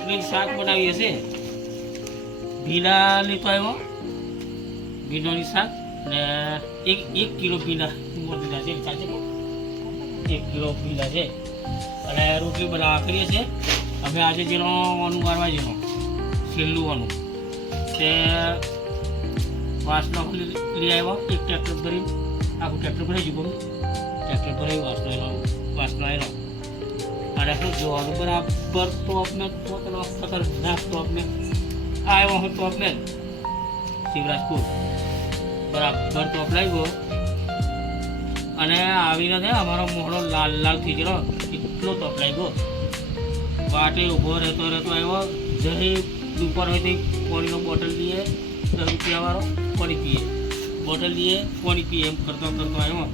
રોટલી શાક બનાવી હશે ભીંડા લેતો આવ્યો. ભીંડોની શાક ને એક એક કિલો ભીંડા મોદીના છે. એક કિલો ભીંડા છે. અને રોટલી બનાવવા કરીએ છીએ. અમે આજે જેનો વાનું મારવા જેનો, છેલ્લું વાનું તે વાસનો લઈ આવ્યો. એક ટ્રેક્ટર ભરી આખું ટ્રેક્ટર ભરાઈ ગયું ટ્રેક્ટર ભરાયું વાસનો એનો વાસનો એનો અને શું જોવાનું બરાબર ટોપને ટોપનો ખતરનાક ટોપને આવ્યો હું ટોપને શિવરાજપુર. બરાબર ટોપ લાગ્યો અને આવીને છે અમારો મોહડો લાલ લાલ થઈ ગયો એટલો ટોપ લાગ્યો વાટે ઊભો રહેતો રહેતો આવ્યો. જઈ ઉપર હોય તો પાણીનો બોટલ લઈએ દસ રૂપિયાવાળો પાણી પીએ. બોટલ લઈએ પાણી પીએ એમ કરતો કરતો આવ્યો.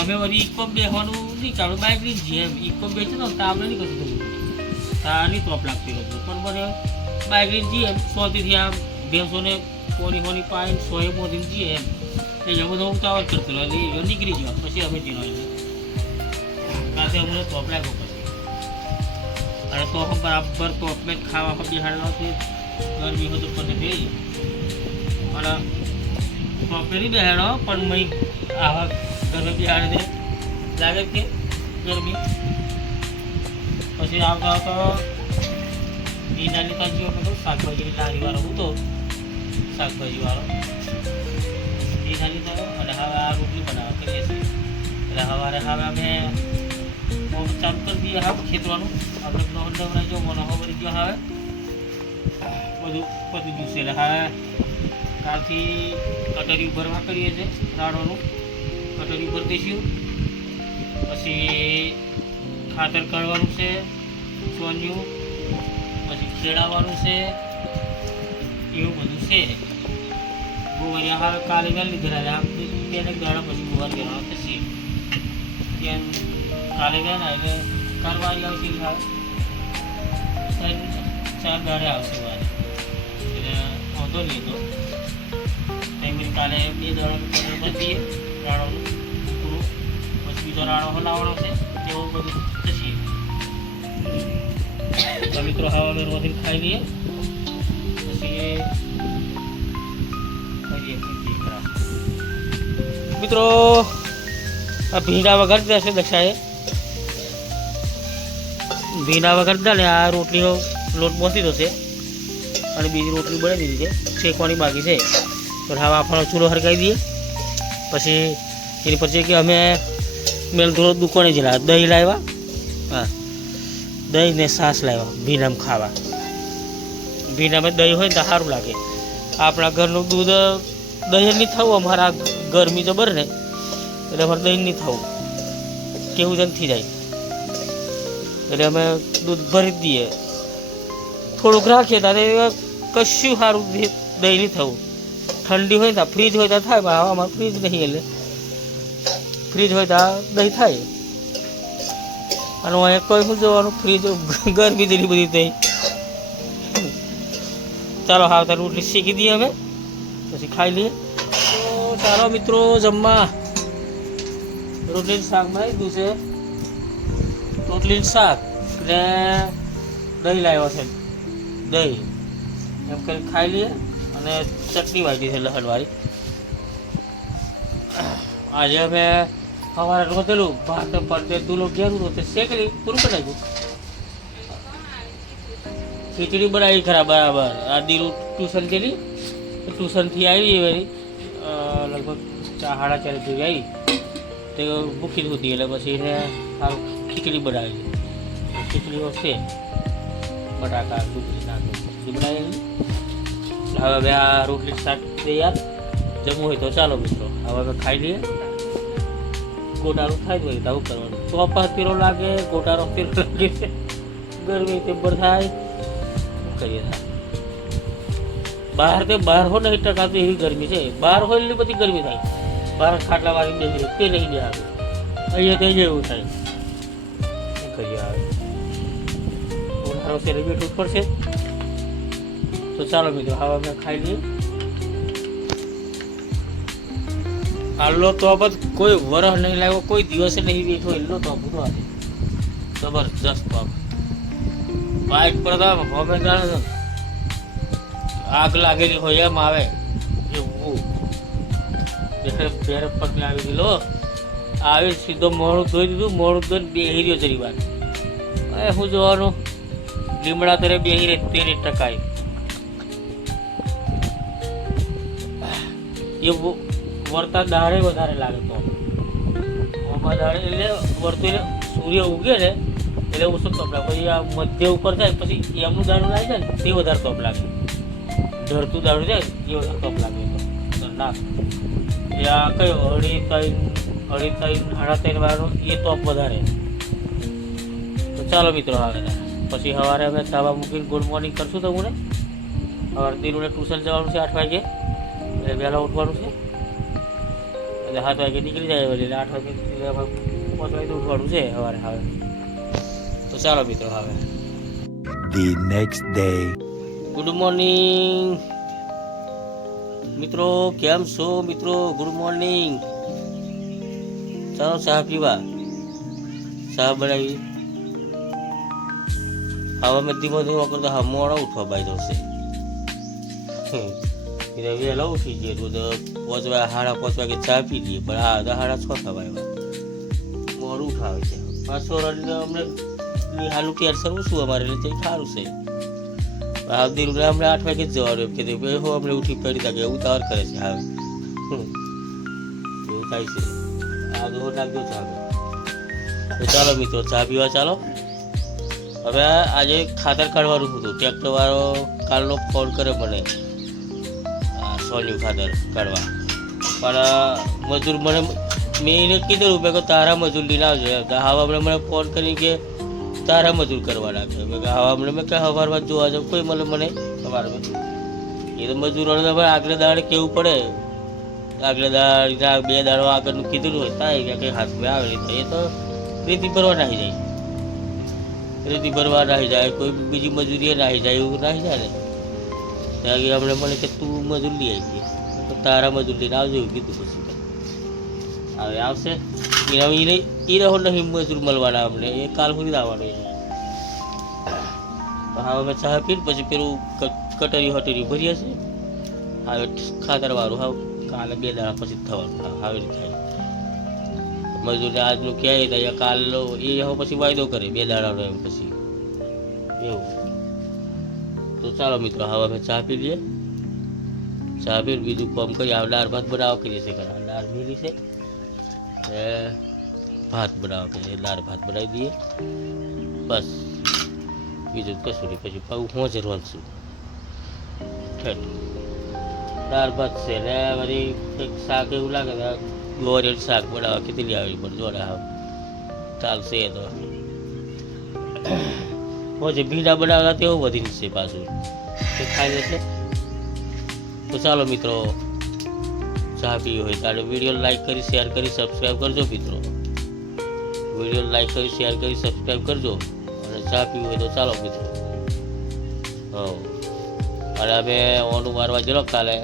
અમે વળી ઇકો બેસવાનું નહીં કે આપણે બાઇક લઈને એમ ઇકો બેસે ને તો આપણે નહીં કશું થયું તારની ટોપ લાગતી હતું પણ મને બાઇક લઈને જઈએ સોથી આ ભેંસોને પોની પોની પાઈને સોએ મોદીને જઈએ એમ. એટલે બધો ઉતાવળ કરતો એટલે એ નીકળી ગયો. પછી અમે તેનો કાંથી અમને ટોપ લાગ્યો પછી. અને તો બરાબર તોપ મેં ખાવા બિહાડેલો છે. ગરમી હતું પણ થઈ અને ટોપેરી બેહાડો, પણ મય આવા ગરમી બિહાડે લાગે કે ગરમી. પછી આવતા આવતા ગીનાની તાજી બધું શાકભાજી લારી વાળો હતો. શાકભાજી વાળો ઈનાની તો અને હવે આ રોટલી બનાવવા કરીએ છીએ. એટલે સવારે હવે અમે ચાલુ કરી દઈએ હા ખેતવાનું આપણે નોન ડબરાઈ જો મને ખબર ગયો હવે બધું પતી ગયું એટલે હવે કાલથી કટરી ભરવા કરીએ છીએ રાડોનું કટરી ઉપર દઈશું પછી ખાતર કાઢવાનું છે, સોન્યું, પછી ખેડાવવાનું છે, એવું બધું છે. ગોવરિયા હાલ કાલે મેં લીધેલા છે. આમ તેને ગાળા પછી ગોવાર કરવાનું થશે ત્યાં કાલે ગયા ને એટલે કરવા આવશે હવે ચાર ગાડે આવશે વારે એટલે વાંધો નહીં તો. કાલે બે દાડા રાણોનું. પૂરું બીજો હલાવવાનો છે એવું બધું થશે. મિત્રો, હવે અમે રોધીને ખાઈ લઈએ. મિત્રો, આ ભીંડા વગર દેશે દશાએ. ભીંડા વગર દે આ રોટલીનો લોટ બોસી છે. અને બીજી રોટલી બની દીધી છે. શેકવાની બાકી છે. તો હવે આપણો ચૂલો હરકાવી દઈએ. પછી એની પછી કે અમે મેલ થોડો દુકાને જ લાવ્યા દહીં લાવ્યા? હા. દહીં ને છાશ લાવ્યા ભીનામ ખાવા. ભીનામાં દહીં હોય ને તો સારું લાગે. આપણા ઘરનું દૂધ દહીં નહીં થવું. અમારા ગરમી જબર ને એટલે અમારે દહીં નહીં થવું. કેવું જ થઈ જાય. એટલે અમે દૂધ ભરી દઈએ. થોડુંક રાખીએ ત્યારે કશું સારું દહીં નહીં થવું. ઠંડી હોય ને તો ફ્રીજ હોય તો થાય, પણ અમારે ફ્રીજ નહીં એટલે ફ્રીજ હોય તો દહીં થાય. અને હું કોઈ શું જોવાનું ફ્રીજ ગરમી જેટલી બધી થઈ. ચાલો હા તાર રોટલી શીખી દઈએ અમે પછી ખાઈ લઈએ. તો ચાલો મિત્રો, જમવા. રોટલી શાક બનાવી દીધું છે. રોટલી શાક ને દહીં લાવ્યો છે. દહીં. એમ કરી ખાઈ લઈએ અને ચટણી વાગી છે લહણવાળી આજે અમે સવારે રોધેલું ભાત પડતે તુલો ઘેરું રોતે શેકેલી, પૂરું કરી નાખ્યું. ખીચડી બનાવી ખરા, બરાબર. આ દીરું ટ્યુશન ગયેલી ટ્યુશનથી આવી વળી લગભગ સાડા ચાર જેવી આવી. તે ભૂખી હતી, એટલે પછી એને સારું ખીચડી બનાવી. ખીચડી હશે બટાકા, ડુંગળી, નાખી બનાવી હવે આ રોટલી શાક તૈયાર. જમવું હોય તો ચાલો મિત્રો, હવે ખાઈ લઈએ. ગોટાળું થાય તો આવું કરવાનું. ચોપાસ પીરો લાગે, ગોટાળો પીરો લાગે. ગરમી ટેમ્પર થાય. કરીએ બહાર તે બહાર હોય નહીં ટકાતી એવી ગરમી છે. બહાર હોય એટલી બધી ગરમી થાય. બહાર ખાટલા વાળી બેસી રહે, તે નહીં આવે. અહીંયા તો એવું થાય. શું કરીએ આવે ઉનાળો છે બેઠવું જ પડશે. તો ચાલો મિત્રો, હવે અમે ખાઈ લઈએ. આટલો તો આપ કોઈ વરહ નહીં લાગ્યો, કોઈ દિવસે નહીં બેઠો એટલો તો બધો આવે જબરજસ્ત આપ બાઇક પર તો હવે જાણે આગ લાગેલી હોય એમ આવે. એવું. એટલે પર મેં આવી ગયેલો આવી સીધો મોડું ધોઈ દીધું, મોડું ધોઈને બેહી રહ્યો જરી વાર હવે શું જોવાનું? લીમડા તરે બેહી રહે તેને ટકાય એ વ- વરતા દાડે વધારે લાગે તો. દાડે એટલે વરતું એટલે સૂર્ય ઉગે ને એટલે ઓછો તપ લાગે. પછી આ મધ્ય ઉપર થાય પછી એમનું દાડું લાગે છે ને, તે વધારે તપ લાગે. ઢળતું દાડું જાય એ વધારે તપ લાગે. ના એ આ કયો? અઢી ત્રણ અઢી ત્રણ, સાડા ત્રણ વાળો એ તપ વધારે. તો ચાલો મિત્રો હવે પછી સવારે અમે ચાવા મૂકીને ગુડ મોર્નિંગ કરશું તમને. સવારે દિનુને ટ્યુશન જવાનું છે આઠ વાગે. એટલે વહેલા ઉઠવાનું છે. એટલે સાત વાગે નીકળી જાય વળી એટલે આઠ વાગે પાંચ વાગે ઉઠવાનું છે સવારે હવે. તો ચાલો મિત્રો હવે. The next day good morning મિત્રો કેમ છો? મિત્રો ગુડ મોર્નિંગ ચાલો ચા પીવા. ચા બનાવી. હવે મેં ધીમો ધીમો કરતો હા મોડા ઉઠવા બાઈ જશે વહેલા ઉઠી જઈએ તો પાંચ હાડા પાંચ વાગે ચા પી લઈએ. પણ આ હતા સાડા છ થવા આવ્યા. મોડું ઉઠાવે છે. પાછો અમને હાલું કેર કરવું શું અમારે લીધે તે સારું છે. આ દિલને અમને આઠ વાગે જવાનું એમ કીધું હું અમને ઉઠી પડી શકે એવું તાર કરે છે. હવે. એવું થાય છે. આ દોર નાખજો ચા તો ચાલો મિત્રો, ચા પીવા ચાલો. હવે આજે ખાતર કાઢવાનું હતું. ટ્રેક્ટર વાળો કાલનો ફોન કરે મને સોન્યું ખાતર કાઢવા. પણ મજૂર મને, મેં એને કીધેલું મેં કે તારા મજૂર લઈને આવજો. તો હમણાં મને ફોન કરી કે, તારા મજૂર કરવા નાખે મેં કે હવે હમણાં? મેં કહ્યું સવારમાં જોવા જાવ. કોઈ મળે મને સવારમાં એ તો મજૂરોને ભાઈ આગલે દાડે કેવું પડે? આગલે દાડ બે દાડો આગળનું કીધેલું હોય થાય કે કંઈ હાથમાં આવે એ તો રેતી ભરવા નાખી જાય. રેતી ભરવા નાખી જાય, કોઈ બીજી મજૂરીએ નાખી જાય, એવું નાખી જાય ને. ત્યાં કે હમણાં મને કે, તું મજૂર લઈ આવી તારા મજૂર લઈને આવજો કીધું પછી. હવે આવશે. એને એ રહો નહીં મજૂર મળવાના અમને. એ કાલ સુધી આવવાનું હવે અમે ચા પીને પછી પેલું કટરી હટરી ભરીએ છે હવે ખાતર વાળું હવે કાલે બે દાડા પછી થવાનું. હા, આવી રીતે થાય. મજૂરને આજનું કહે તો કાલ એ હવે પછી વાયદો કરે બે દાડાનો એમ પછી. એવું. તો ચાલો મિત્રો હવે અમે ચા પી લઈએ. ચા પીને બીજું કામ કરી હવે દાળ ભાત બનાવવા કરીએ છીએ ઘણા દાળ મેલી છે અને ભાત બનાવવા કરીએ દાળ ભાત બનાવી દઈએ બસ બીજું કશું નહીં પછી પાછું હું જ રોંધશું ઠેઠ દાળ ભાત છે ને વળી કંઈક શાક એવું લાગે તો ગોળેલ શાક બનાવવા કેટલી આવી પણ જોડે હા ચાલશે એ તો હું જે ભીંડા બનાવતા તેવું વધી છે પાછું તે ખાઈ લેશે તો ચાલો મિત્રો, ચા પીવી હોય ત્યારે વીડિયો લાઈક કરી શેર કરી સબસ્ક્રાઈબ કરજો મિત્રો. વીડિયો લાઈક કરી શેર કરી સબસ્ક્રાઈબ કરજો. અને ચા પીવી હોય તો ચાલો મિત્રો. હવ. અને અમે ઓનું મારવા ગયેલો કાલે,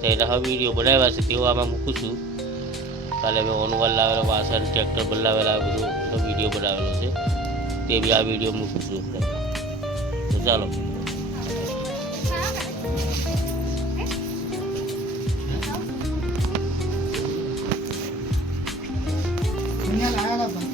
તો એના હવે વીડિયો બનાવ્યા છે તેઓ આમાં મૂકું છું. કાલે મેં ઓનું લાવેલો, વાસણ ટ્રેક્ટર બદલાવેલા બધું વીડિયો બનાવેલો છે. તે બી આ વીડિયો મૂકું છું. તો ચાલો. 明天来了。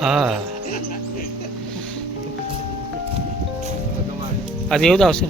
હા. આજે એવું જ આવશે?